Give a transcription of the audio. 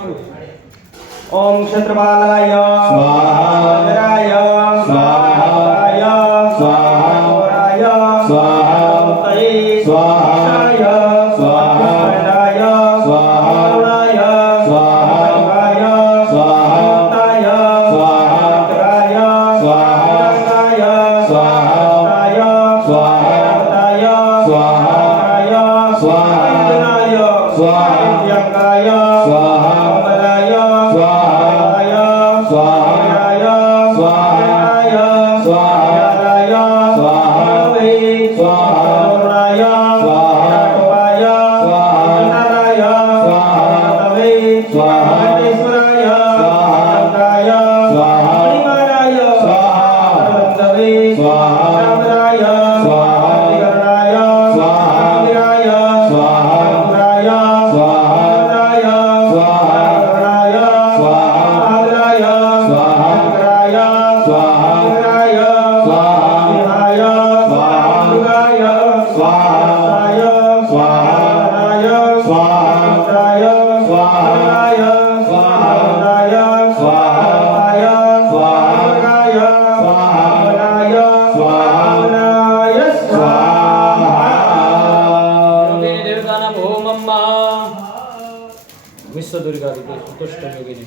ओम क्षत्रपालाय स्वाहा वीराय स्वाहा स्वाहा घोराय स्वाहा तये स्वाहा स्वाहा स्वाहाय स्वाहा अरुणाय स्वाहा स्वाहाय स्वाहा ताय स्वाहा रुद्राय स्वाहा स्वाहाय स्वाहा ताय स्वाहा ताय स्वाहा ताय स्वाहा इंद्राय स्वाहा यज्ञाय स्वाहा अमराय स्वाहा स्वाहा वीराय स्वाहा स्वाहाय स्वाहा स्वाहा वै स्वाहा अरुणाय स्वाहा राघवाय स्वाहा नाराय स्वाहा वै स्वाहा वेंकटेश्वराय स्वाहा अनंताय स्वाहा मणिमाराय स्वाहा अनंतवे स्वाहा रामराय स्वाहा विकरणाय स्वाहा वीराय स्वाहा अंकुराय स्वाहा अनंताय स्वाहा विकरणाय स्वाहा महाराय स्वाहा अंकुराय स्वाहा वीराय स्वाहा सिंहाय स्वाहा दुर्गाय स्वाहा स्वाहाय स्वाहा स्वाहाय स्वाहा स्वाहाय स्वाहा स्वाहाय स्वाहा स्वाहाय स्वाहा स्वाहाय स्वाहा स्वाहा योगिनी देवता नाम ओम अम्मा विश्व दुर्गा रूपे सुतुष्ट योगिनी।